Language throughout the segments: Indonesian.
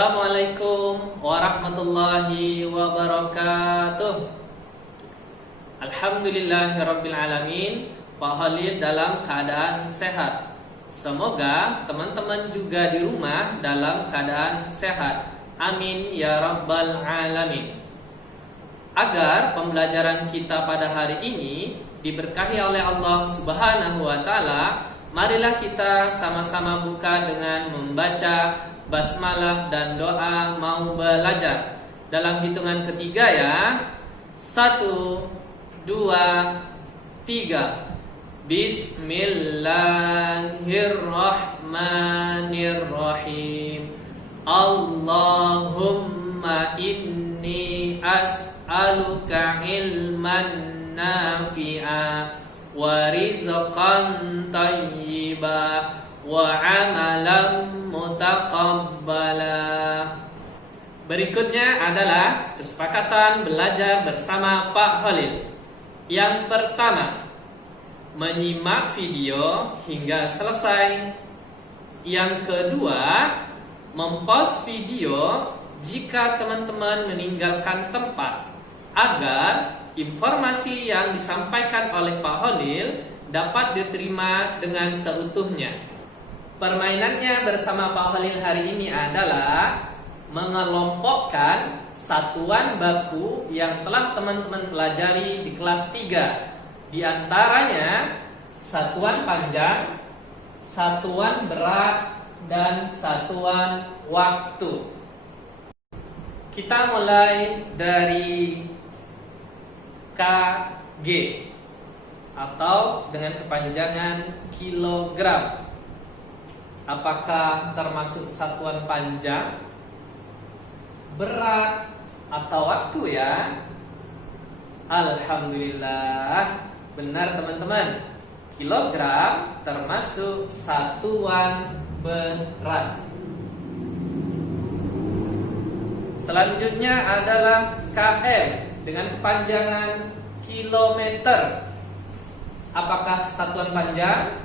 Assalamualaikum warahmatullahi wabarakatuh. Alhamdulillahirabbil alamin. Pak Khalid dalam keadaan sehat. Semoga teman-teman juga di rumah dalam keadaan sehat. Amin ya rabbal alamin. Agar pembelajaran kita pada hari ini diberkahi oleh Allah Subhanahu wa taala, marilah kita sama-sama buka dengan membaca basmalah dan doa mau belajar. Dalam hitungan ketiga ya. 1, 2, 3. Bismillahirrahmanirrahim. Allahumma inni as'aluka ilman nafi'a wa rizqan tayyiba wa amalan mutaqabbala. Berikutnya adalah kesepakatan belajar bersama Pak Khalid. Yang pertama, menyimak video hingga selesai. Yang kedua, mempost video jika teman-teman meninggalkan tempat, agar informasi yang disampaikan oleh Pak Khalid dapat diterima dengan seutuhnya. Permainannya bersama Pak Khalil hari ini adalah mengelompokkan satuan baku yang telah teman-teman pelajari di kelas 3. Di antaranya satuan panjang, satuan berat, dan satuan waktu. Kita mulai dari KG atau dengan kepanjangan kilogram. Apakah termasuk satuan panjang, berat, atau waktu ya? Alhamdulillah, benar teman-teman. Kilogram termasuk satuan berat. Selanjutnya adalah km dengan kepanjangan kilometer. Apakah satuan panjang,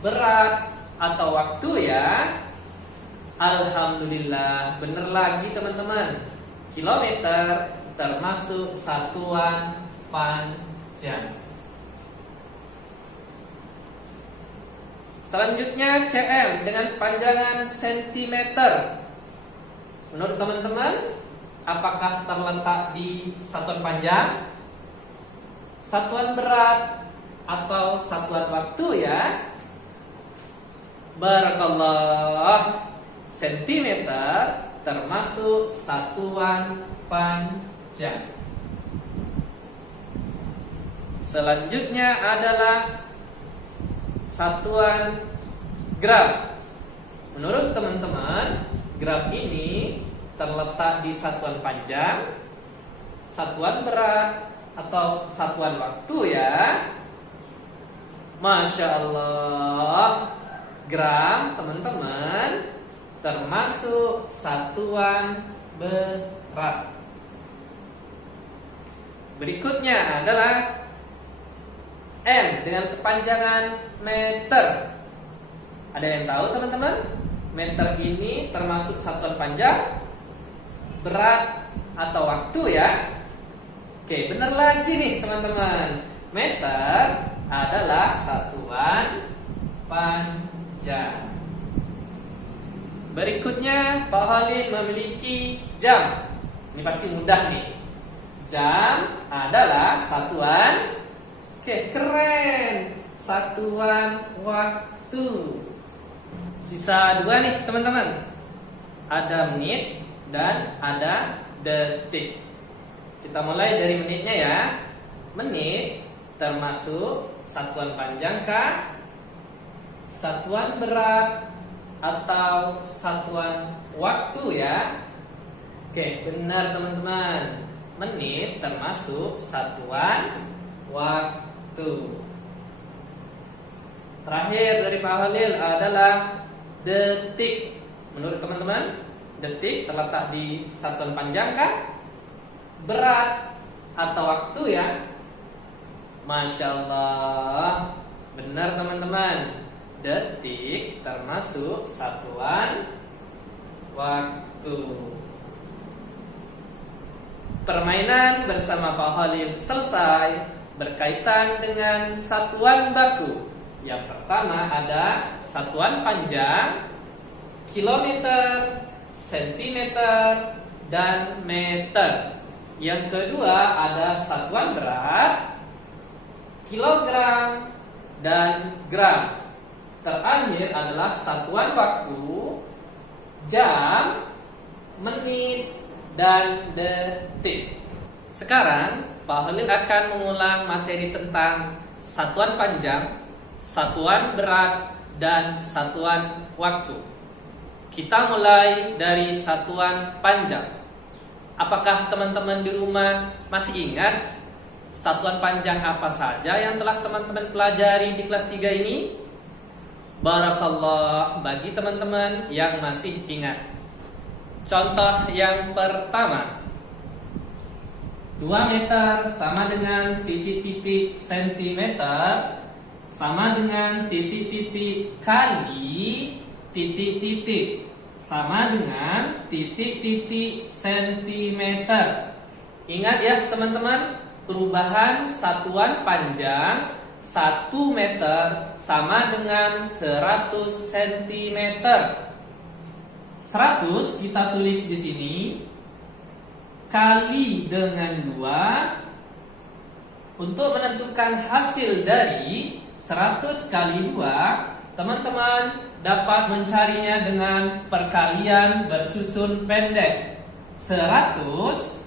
berat, atau waktu ya? Alhamdulillah, benar lagi teman-teman. Kilometer termasuk satuan panjang. Selanjutnya cm dengan kepanjangan sentimeter. Menurut teman-teman, apakah terletak di satuan panjang, satuan berat, atau satuan waktu ya? Barakallah, sentimeter termasuk satuan panjang. Selanjutnya adalah satuan gram. Menurut teman-teman, gram ini terletak di satuan panjang, satuan berat, atau satuan waktu ya? Masya Allah, gram teman-teman termasuk satuan berat. Berikutnya adalah M dengan kepanjangan meter. Ada yang tahu teman-teman? Meter ini termasuk satuan panjang, berat, atau waktu ya? Oke, benar lagi nih teman-teman. Meter adalah satuan panjang. Berikutnya, Pak Khalid memiliki jam. Ini pasti mudah nih. Jam adalah satuan, keren, satuan waktu. Sisa 2 nih teman-teman. Ada menit dan ada detik. Kita mulai dari menitnya ya. Menit termasuk satuan panjang kah, satuan berat, atau satuan waktu ya? Oke, benar teman-teman. Menit termasuk satuan waktu. Terakhir dari Pak Khalil adalah detik. Menurut teman-teman, detik terletak di satuan panjang kah, berat, atau waktu ya? Masya Allah, benar teman-teman. Detik termasuk satuan waktu. Permainan bersama Pak Khalil selesai berkaitan dengan satuan baku. Yang pertama ada satuan panjang, kilometer, sentimeter, dan meter. Yang kedua ada satuan berat, kilogram, dan gram. Terakhir adalah satuan waktu, jam, menit, dan detik. Sekarang Pak Khalil akan mengulang materi tentang satuan panjang, satuan berat, dan satuan waktu. Kita mulai dari satuan panjang. Apakah teman-teman di rumah masih ingat satuan panjang apa saja yang telah teman-teman pelajari di kelas 3 ini? Barakallah bagi teman-teman yang masih ingat. Contoh yang pertama, 2 meter sama dengan titik-titik sentimeter sama dengan titik-titik kali titik-titik sama dengan titik-titik sentimeter. Ingat ya teman-teman, perubahan satuan panjang 1 meter sama dengan 100 cm. 100 kita tulis di sini kali dengan 2. Untuk menentukan hasil dari 100 kali 2, teman-teman dapat mencarinya dengan perkalian bersusun pendek. 100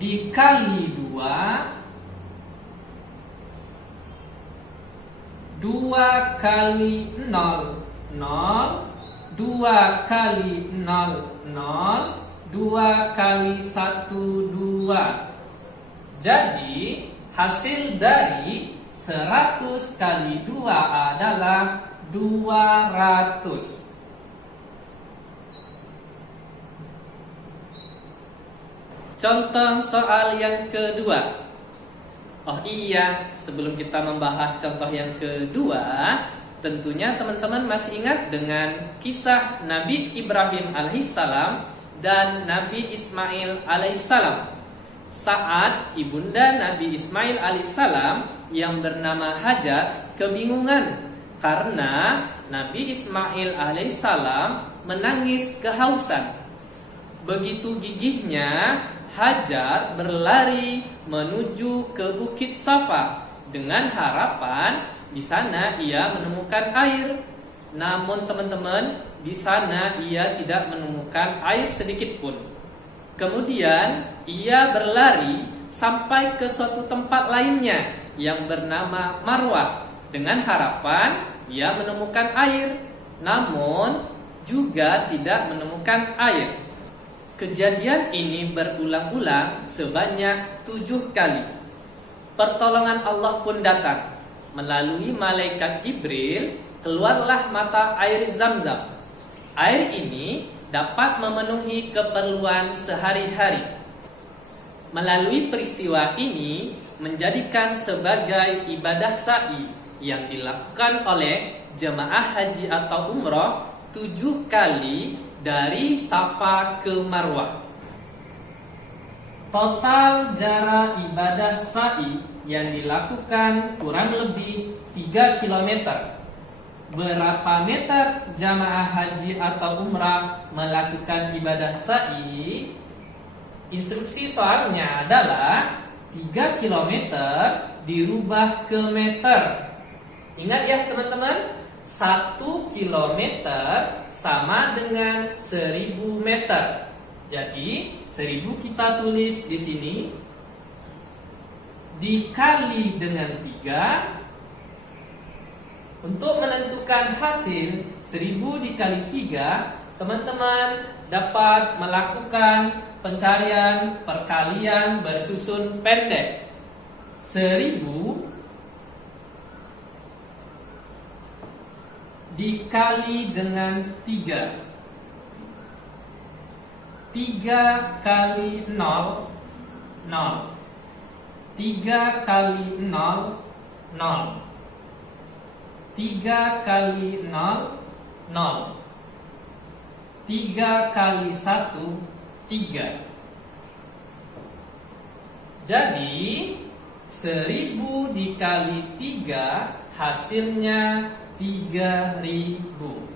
dikali 2, 2 kali 0, 0, 2 kali 0, 0, 2 kali 1, 2. Jadi hasil dari 100 kali 2 adalah 200. Contoh soal yang kedua. Oh iya, sebelum kita membahas contoh yang kedua, tentunya teman-teman masih ingat dengan kisah Nabi Ibrahim alaihissalam dan Nabi Ismail alaihissalam. Saat ibunda Nabi Ismail alaihissalam yang bernama Hajar kebingungan karena Nabi Ismail alaihissalam menangis kehausan. Begitu gigihnya Hajar berlari menuju ke Bukit Safa dengan harapan di sana ia menemukan air. Namun teman-teman, di sana ia tidak menemukan air sedikit pun. Kemudian ia berlari sampai ke suatu tempat lainnya yang bernama Marwah dengan harapan ia menemukan air, namun juga tidak menemukan air. Kejadian ini berulang-ulang sebanyak 7 kali. Pertolongan Allah pun datang. Melalui malaikat Jibril, keluarlah mata air Zam-Zam. Air ini dapat memenuhi keperluan sehari-hari. Melalui peristiwa ini menjadikan sebagai ibadah sa'i yang dilakukan oleh jemaah haji atau umroh 7 kali dari Safa ke Marwah. Total jarak ibadah sa'i yang dilakukan kurang lebih 3 km. Berapa meter jamaah haji atau umrah melakukan ibadah sa'i? Instruksi soalnya adalah 3 km dirubah ke meter. Ingat ya teman-teman, 1 kilometer sama dengan 1000 meter. Jadi 1000 kita tulis di sini dikali dengan 3. Untuk menentukan hasil 1000 dikali 3, teman-teman dapat melakukan pencarian perkalian bersusun pendek. 1000 dikali dengan 3. 3 kali 0, 0. 3 kali 0, 0. 3 kali 0, 0. 3 kali 1, 3. Jadi 1000 dikali 3 hasilnya 3000.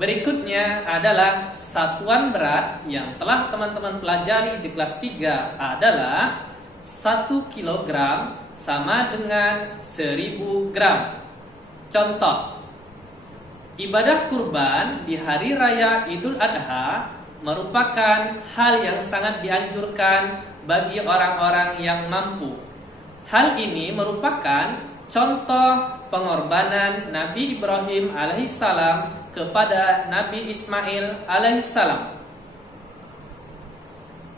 Berikutnya adalah satuan berat yang telah teman-teman pelajari di kelas 3 adalah 1 kilogram sama dengan 1000 gram. Contoh, ibadah kurban di hari raya Idul Adha merupakan hal yang sangat dianjurkan bagi orang-orang yang mampu. Hal ini merupakan contoh pengorbanan Nabi Ibrahim alaihissalam kepada Nabi Ismail alaihissalam.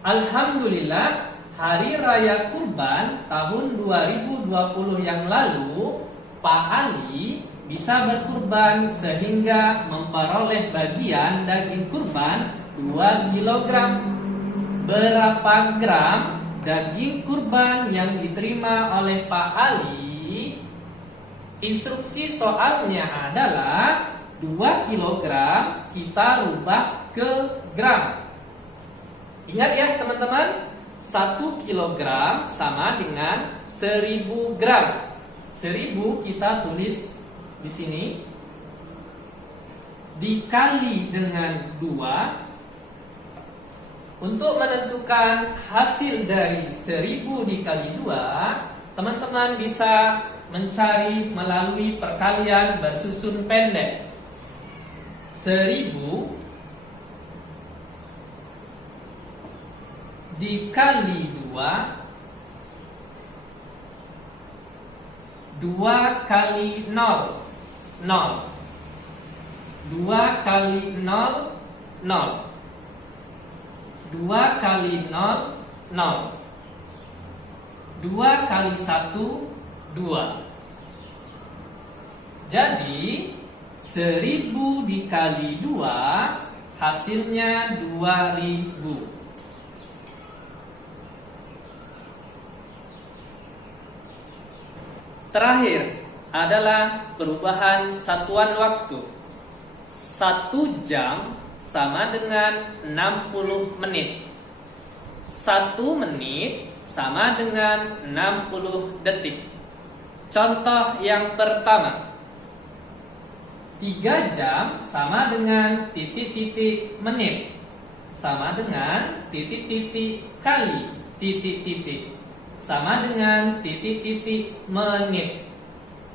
Alhamdulillah, hari raya kurban tahun 2020 yang lalu Pak Ali bisa berkurban sehingga memperoleh bagian daging kurban 2 kilogram. Berapa gram daging kurban yang diterima oleh Pak Ali? Instruksi soalnya adalah 2 kilogram kita rubah ke gram. Ingat ya teman-teman, 1 kilogram sama dengan 1000 gram. 1000 kita tulis di sini dikali dengan 2. Untuk menentukan hasil dari 1000 dikali 2, teman-teman bisa mencari melalui perkalian bersusun pendek. 1000 dikali 2, 2 kali 0, 0. 2 kali 0, 0. 2 kali 0, 0. 2 kali 1, 2. Jadi 1000 dikali 2 hasilnya 2000. Terakhir adalah perubahan satuan waktu. 1 jam sama dengan 60 menit. 1 menit sama dengan 60 detik. Contoh yang pertama, 3 jam sama dengan titik-titik menit, sama dengan titik-titik kali titik-titik, sama dengan titik-titik menit.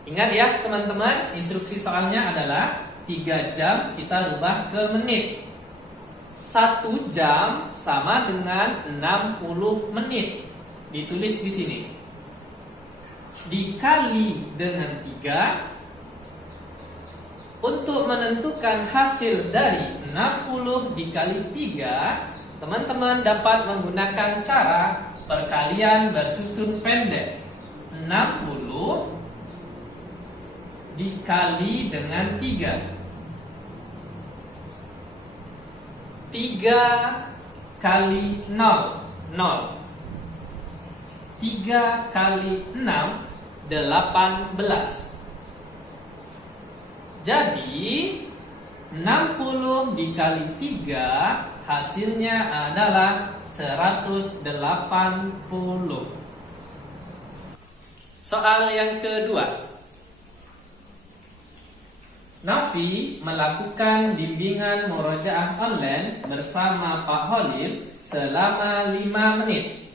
Ingat ya teman-teman, instruksi soalnya adalah 3 jam kita rubah ke menit. 1 jam sama dengan 60 menit. Ditulis di sini. Dikali dengan 3. Untuk menentukan hasil dari 60 dikali 3, teman-teman dapat menggunakan cara perkalian bersusun pendek. 60 dikali dengan 3. 3 kali 0, 0. 3 kali 6, 18. Jadi 60 dikali 3 hasilnya adalah 180. Soal yang kedua. Nafi melakukan bimbingan murojaah online bersama Pak Holil selama 5 menit.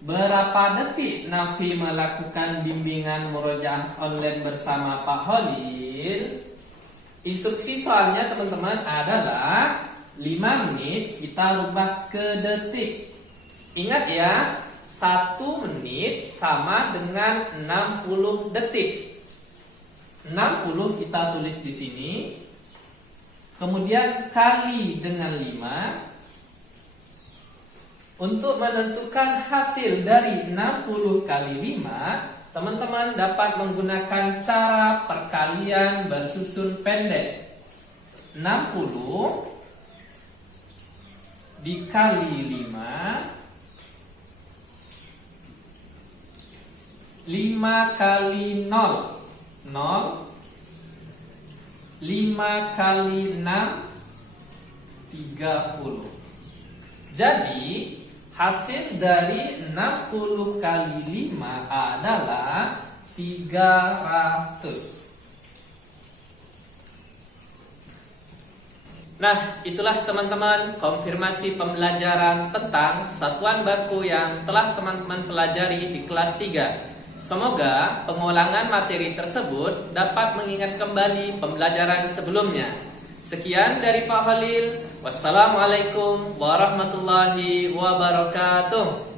Berapa detik Nafi melakukan bimbingan murojaah online bersama Pak Holil? Instruksi soalnya teman-teman adalah 5 menit kita rubah ke detik. Ingat ya, 1 menit sama dengan 60 detik. 60 kita tulis di sini. Kemudian kali dengan 5. Untuk menentukan hasil dari 60 kali 5, teman-teman dapat menggunakan cara perkalian bersusun pendek. 60 dikali 5 5 kali 0, 0. 5 kali 6, 30. Jadi hasil dari 60 kali 5 adalah 300. Nah, itulah teman-teman konfirmasi pembelajaran tentang satuan baku yang telah teman-teman pelajari di kelas 3. Semoga pengulangan materi tersebut dapat mengingat kembali pembelajaran sebelumnya. Sekian dari Pak Khalil. Wassalamualaikum warahmatullahi wabarakatuh.